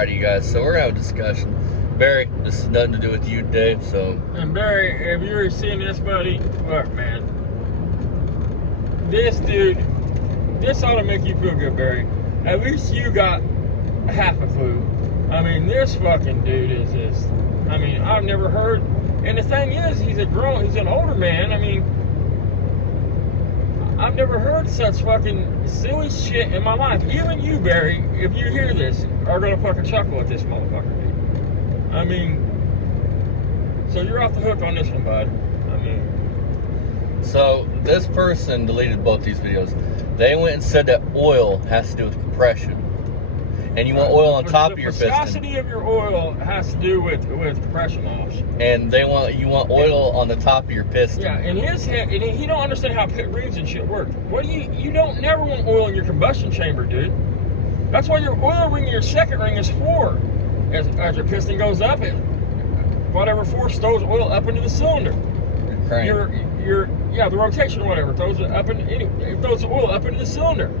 Alrighty, you guys. So we're gonna have a discussion. Barry, this has nothing to do with you today. So. And Barry, if you're seeing this, buddy, look, man. This dude, this ought to make you feel good, Barry. At least you got half a clue. I mean, this fucking dude is just. I mean, I've never heard. And the thing is, he's an older man. I mean, I've never heard such fucking silly shit in my life. Even you, Barry, if you hear this, are gonna fucking chuckle at this motherfucker, dude. I mean, so you're off the hook on this one, bud. I mean. So, this person deleted both these videos. They went and said that oil has to do with compression. And you want oil on top of your piston. The viscosity of your oil has to do with compression loss. And you want oil on the top of your piston. Yeah, in his head, and he don't understand how pit rings and shit work. What do you don't never want oil in your combustion chamber, dude. That's why your oil ring in your second ring is 4. As your piston goes up, whatever force throws oil up into the cylinder. The rotation, whatever, throws it up it throws the oil up into the cylinder.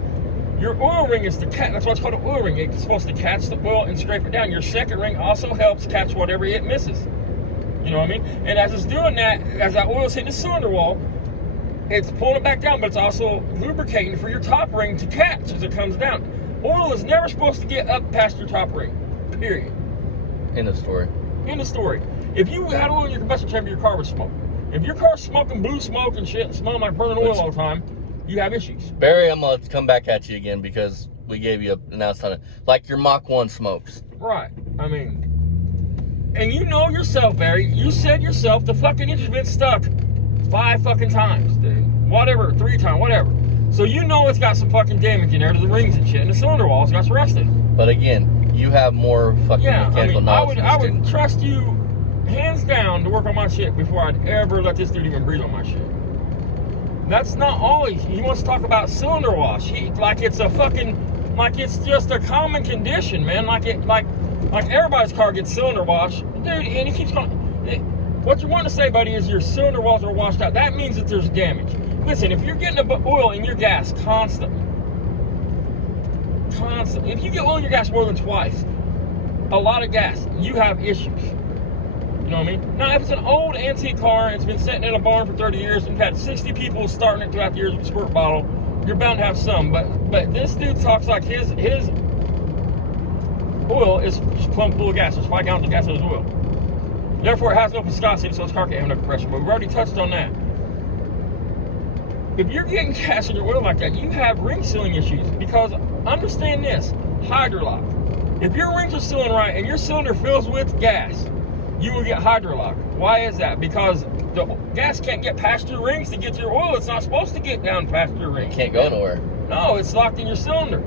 Your oil ring is that's why it's called an oil ring. It's supposed to catch the oil and scrape it down. Your second ring also helps catch whatever it misses. You know what I mean? And as it's doing that, as that oil's hitting the cylinder wall, it's pulling it back down, but it's also lubricating for your top ring to catch as it comes down. Oil is never supposed to get up past your top ring, period. End of story. End of story. If you had oil in your combustion chamber, your car would smoke. If your car's smoking blue smoke and shit, smelling like burning oil all the time, you have issues. Barry, I'm going to come back at you again because we gave you an announcement on it. Like your Mach 1 smokes. Right. I mean, and you know yourself, Barry. You said yourself the fucking engine's been stuck 5 fucking times, dude. Whatever, 3 times, whatever. So you know it's got some fucking damage in there to the rings and shit, and the cylinder walls got rusted. But again, you have more fucking mechanical knowledge. I would trust you hands down to work on my shit before I'd ever let this dude even breathe on my shit. That's not all he wants to talk about cylinder wash. Like it's just a common condition, man. Like everybody's car gets cylinder wash, dude. And he keeps calling. What you want to say, buddy, is your cylinder walls are washed out. That means that there's damage. Listen, if you're getting oil in your gas constantly, if you get oil in your gas more than twice, a lot of gas, you have issues. You know what I mean? Now, if it's an old antique car, it's been sitting in a barn for 30 years, and you've had 60 people starting it throughout the years with a squirt bottle, you're bound to have some. But this dude talks like his oil is plumb full of gas. There's 5 gallons of gas in his oil. Therefore, it has no viscosity, so his car can't have no compression. But we've already touched on that. If you're getting gas in your oil like that, you have ring sealing issues. Because understand this, hydrolock. If your rings are sealing right and your cylinder fills with gas, you will get hydrolock. Why is that? Because the gas can't get past your rings to get to your oil. It's not supposed to get down past your rings. It can't go nowhere. No, it's locked in your cylinder.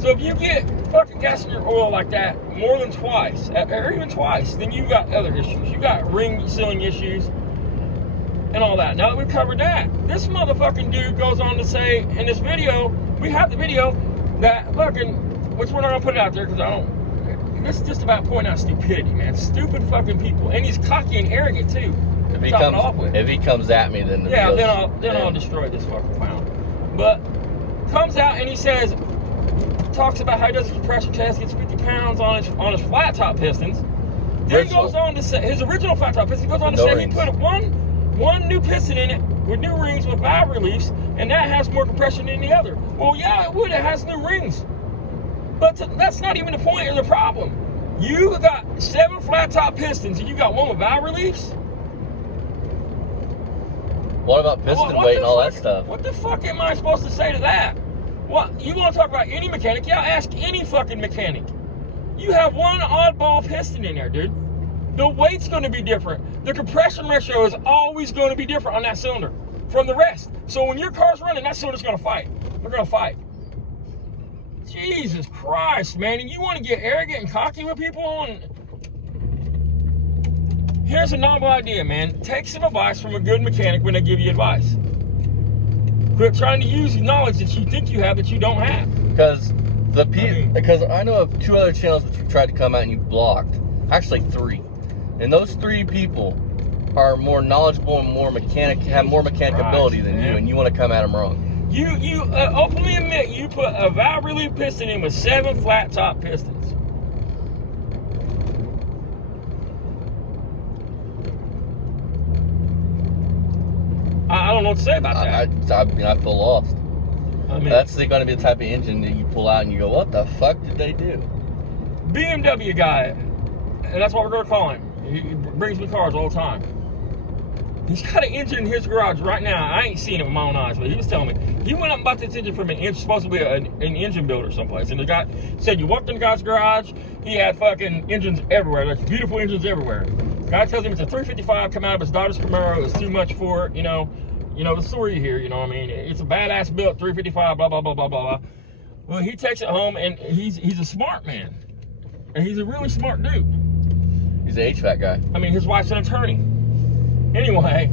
So if you get fucking gas in your oil like that more than twice, or even twice, then you got other issues. You got ring sealing issues and all that. Now that we've covered that, this motherfucking dude goes on to say in this video, we have the video, that fucking, which we're not gonna put it out there because I don't. This is just about pointing out stupidity, man. Stupid fucking people, and he's cocky and arrogant too. If he comes at me, then I'll destroy this fucking clown. But comes out and he talks about how he does a compression test, gets 50 pounds on his flat top pistons. Then he goes on to say his original flat top piston. He goes on to say he put one new piston in it with new rings with valve reliefs, and that has more compression than the other. Well, yeah, it would. It has new rings. But that's not even the point or the problem. You got 7 flat top pistons and you got 1 with valve reliefs? What about piston weight and all that stuff? What the fuck am I supposed to say to that? What, you want to talk about any mechanic? Yeah, ask any fucking mechanic. You have 1 oddball piston in there, dude. The weight's going to be different. The compression ratio is always going to be different on that cylinder from the rest. So when your car's running, that cylinder's going to fight. They're going to fight. Jesus Christ, man. And you want to get arrogant and cocky with people? Here's a novel idea, man. Take some advice from a good mechanic when they give you advice. Quit trying to use knowledge that you think you have that you don't have. Because I know of 2 other channels that you've tried to come out and you blocked. Actually 3. And those 3 people are more knowledgeable and have more mechanic ability than you, and you want to come at them wrong. You openly admit you put a valve relief piston in with 7 flat top pistons. don't know what to say about that. I mean, I feel lost. I mean, That's going to be the type of engine that you pull out and you go, what the fuck did they do? BMW guy, and that's what we're going to call him. He brings me cars all the time. He's got an engine in his garage right now. I ain't seen it with my own eyes, but he was telling me. He went up and bought this engine from supposed to be an engine builder someplace. And the guy said, you walked in the guy's garage, he had fucking engines everywhere. There's beautiful engines everywhere. The guy tells him it's a 355, come out of his daughter's Camaro. It's too much for it, you know the story you hear, you know what I mean? It's a badass built 355, blah, blah, blah, blah, blah. Well, he takes it home, and he's a smart man. And he's a really smart dude. He's an HVAC guy. I mean, his wife's an attorney. Anyway,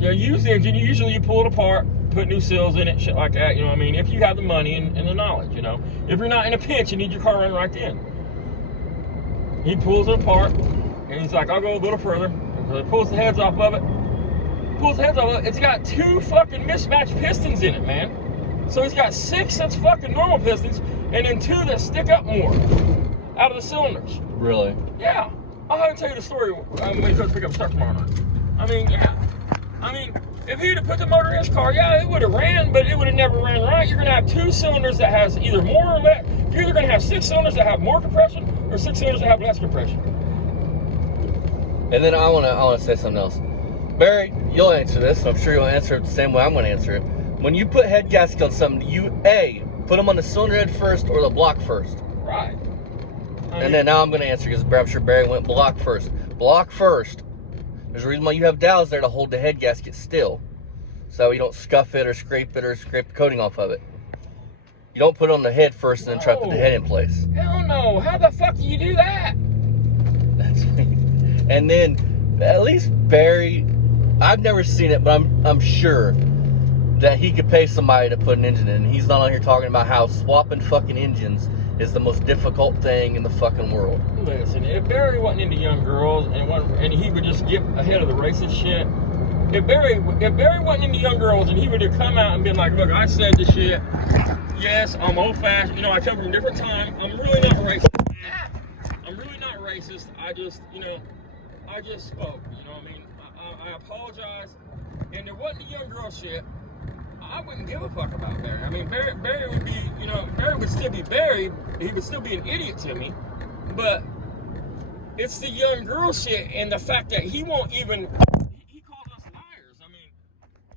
used engine, usually you pull it apart, put new seals in it, shit like that, you know what I mean? If you have the money and the knowledge, you know? If you're not in a pinch, you need your car running right then. He pulls it apart, and he's like, I'll go a little further. So he pulls the heads off of it. It's got 2 fucking mismatched pistons in it, man. So he's got 6 that's fucking normal pistons, and then 2 that stick up more out of the cylinders. Really? Yeah. I'll have to tell you the story when he goes to pick up stuff tomorrow night. I mean, yeah. I mean, if he'd have put the motor in his car, yeah, it would have ran, but it would have never ran right. You're going to have 2 cylinders that has either more or less. You're either going to have 6 cylinders that have more compression or 6 cylinders that have less compression. And then I want to say something else. Barry, you'll answer this. I'm sure you'll answer it the same way I'm going to answer it. When you put head gasket on something, you A, put them on the cylinder head first or the block first. Right. And then now I'm going to answer because I'm sure Barry went block first. Block first. There's a reason why you have dowels there to hold the head gasket still. So you don't scuff it or scrape the coating off of it. You don't put it on the head first and then try to put the head in place. Hell no. How the fuck do you do that? And then, at least Barry, I've never seen it, but I'm sure that he could pay somebody to put an engine in. He's not on here talking about how swapping fucking engines is the most difficult thing in the fucking world. Listen, if Barry wasn't into young girls and he would just get ahead of the racist shit, if Barry wasn't into young girls and he would have come out and been like, look, I said this shit. Yes, I'm old-fashioned. You know, I come from a different time. I'm really not racist. I'm really not racist. I just spoke. You know what I mean? I apologize. And there wasn't the young girl shit. I wouldn't give a fuck about Barry. I mean, Barry would be, Barry would still be Barry. He would still be an idiot to me. But it's the young girl shit and the fact that he won't even, he called us liars. I mean,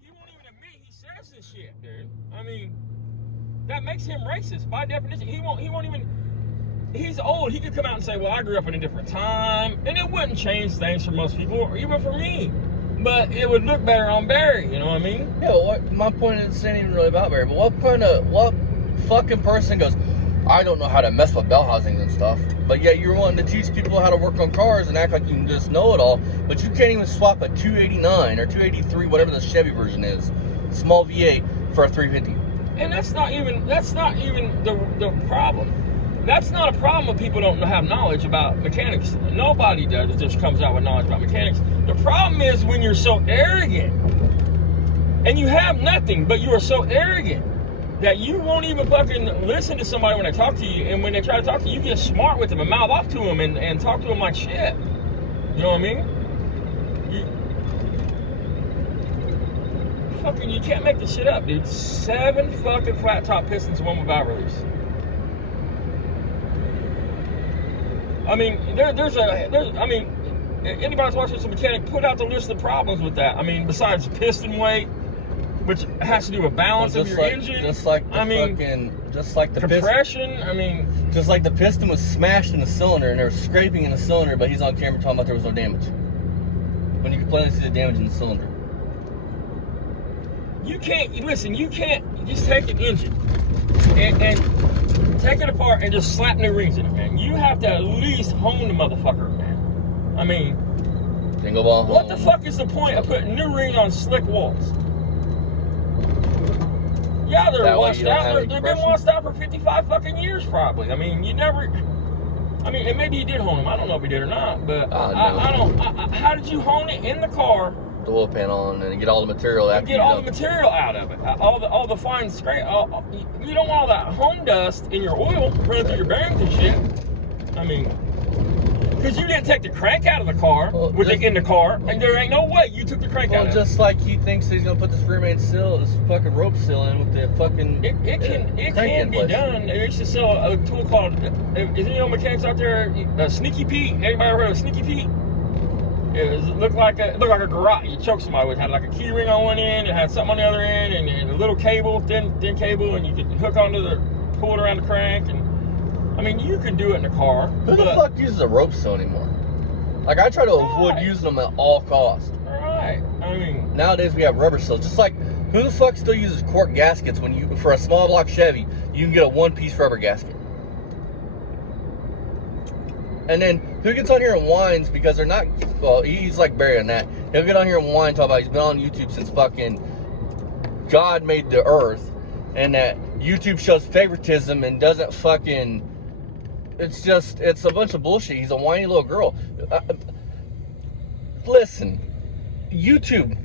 he won't even admit he says this shit, dude. I mean, that makes him racist by definition. He won't even, he's old. He could come out and say, well, I grew up in a different time. And it wouldn't change things for most people, or even for me. But it would look better on Barry, you know what I mean? Yeah, my point isn't even really about Barry, but what fucking person goes, I don't know how to mess with bell housings and stuff, but yet you're wanting to teach people how to work on cars and act like you can just know it all, but you can't even swap a 289 or 283, whatever the Chevy version is, small V8 for a 350. And that's not even the problem. That's not a problem if people don't have knowledge about mechanics. Nobody does. It just comes out with knowledge about mechanics. The problem is when you're so arrogant and you have nothing, but you are so arrogant that you won't even fucking listen to somebody when they talk to you. And when they try to talk to you, you get smart with them and mouth off to them and talk to them like shit. You know what I mean? You can't make this shit up, dude. 7 fucking flat top pistons and 1 with valve release. I mean, anybody that's watching this mechanic, put out the list of problems with that. I mean, besides piston weight, which has to do with balance of your engine. Just like the compression. I mean, just like the piston was smashed in the cylinder and there was scraping in the cylinder, but he's on camera talking about there was no damage. When you can plainly see the damage in the cylinder. You can't just take an engine and take it apart and just slap new rings in it, man. You have to at least hone the motherfucker, man. I mean, jingle ball home. What the fuck is the point of putting new rings on slick walls? Yeah, they're washed out. They've been washed out for 55 fucking years, probably. I mean, and maybe he did hone them. I don't know if he did or not, but how did you hone it in the car? The oil pan on and get all the material out. Get all the material out of it. All the fine scrape. You don't want all that home dust in your oil running through your bearings and shit. I mean, Because you didn't take the crank out of the car, in the car, and there ain't no way you took the crank out of it. Just like he thinks he's gonna put this rear main seal, this fucking rope seal in with the fucking. It can be done. They used to sell a tool called. Is any mechanics out there? Sneaky Pete. Anybody ever heard of Sneaky Pete? It looked like a garage. You choke somebody with. It had like a key ring on one end. It had something on the other end, and a little cable, thin cable, and you could hook onto pull it around the crank. And I mean, you can do it in the car. Who the fuck uses a rope seal anymore? Like, I try to avoid using them at all costs. Right. I mean, nowadays we have rubber seals. Just like, who the fuck still uses cork gaskets when for a small block Chevy, you can get a one-piece rubber gasket? And then who gets on here and whines because they're not, well, he's like Barry on that. He'll get on here and whine, talk about he's been on YouTube since fucking God made the earth, and that YouTube shows favoritism and doesn't fucking, it's a bunch of bullshit. He's a whiny little girl. Listen, YouTube,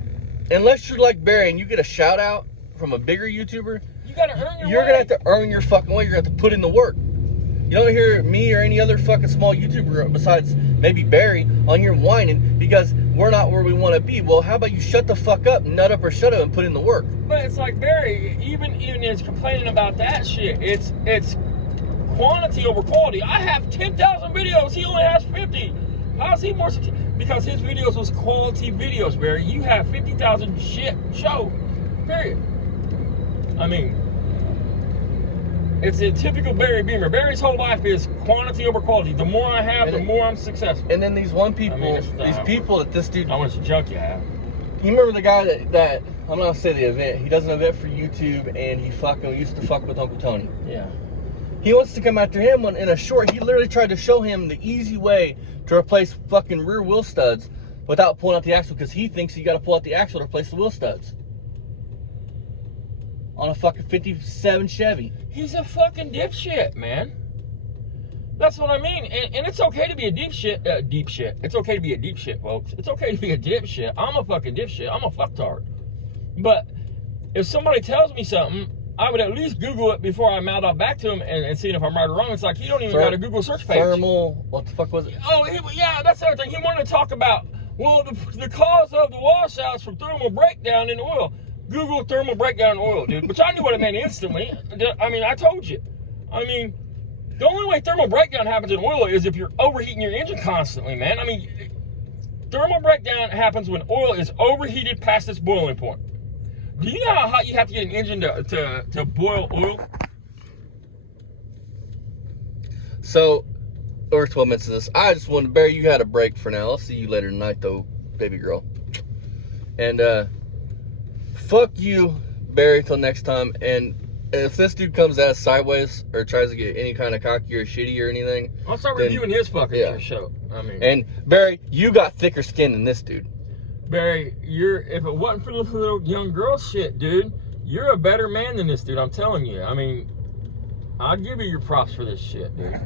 unless you're like Barry and you get a shout out from a bigger YouTuber, you gotta earn your you're way. gonna have to earn your fucking way. You're gonna have to put in the work. You don't hear me or any other fucking small YouTuber besides maybe Barry on here whining because we're not where we want to be. Well, how about you shut the fuck up, nut up or shut up, and put in the work? But it's like Barry, even is complaining about that shit. It's quantity over quality. I have 10,000 videos. He only has 50. How's he more successful? Because his videos was quality videos, Barry. You have 50,000 shit show. Period. I mean, it's a typical Barry Beamer. Barry's whole life is quantity over quality. The more I have, the more I'm successful. And then these people that this dude. How much junk you have? You remember the guy that I'm not gonna say the event. He does an event for YouTube, and he used to fuck with Uncle Tony. Yeah. He wants to come after him in a short. He literally tried to show him the easy way to replace fucking rear wheel studs without pulling out the axle, because he thinks you got to pull out the axle to replace the wheel studs on a fucking 57 Chevy. He's a fucking dipshit, man. That's what I mean. And it's okay to be a deep shit. It's okay to be a deep shit, folks. It's okay to be a dipshit. I'm a fucking dipshit. I'm a fucktard. But if somebody tells me something, I would at least Google it before I mouth out back to him and seeing if I'm right or wrong. It's like, he don't even got a Google search page. What the fuck was it? Oh, yeah, that's the other thing. He wanted to talk about, well, the cause of the washouts from thermal breakdown in oil. Google thermal breakdown in oil, dude. Which I knew what it meant instantly. I mean, I told you. I mean, the only way thermal breakdown happens in oil is if you're overheating your engine constantly, man. I mean, thermal breakdown happens when oil is overheated past its boiling point. Do you know how hot you have to get an engine to boil oil? So, we're 12 minutes of this. I just wanted to, Barry, you had a break for now. I'll see you later tonight, though, baby girl. And, fuck you, Barry, till next time. And if this dude comes at us sideways or tries to get any kind of cocky or shitty or anything, I'll start reviewing his fucking show. I mean, and Barry, you got thicker skin than this dude. Barry, if it wasn't for this little young girl shit, dude, you're a better man than this dude. I'm telling you. I mean, I'll give you your props for this shit, dude.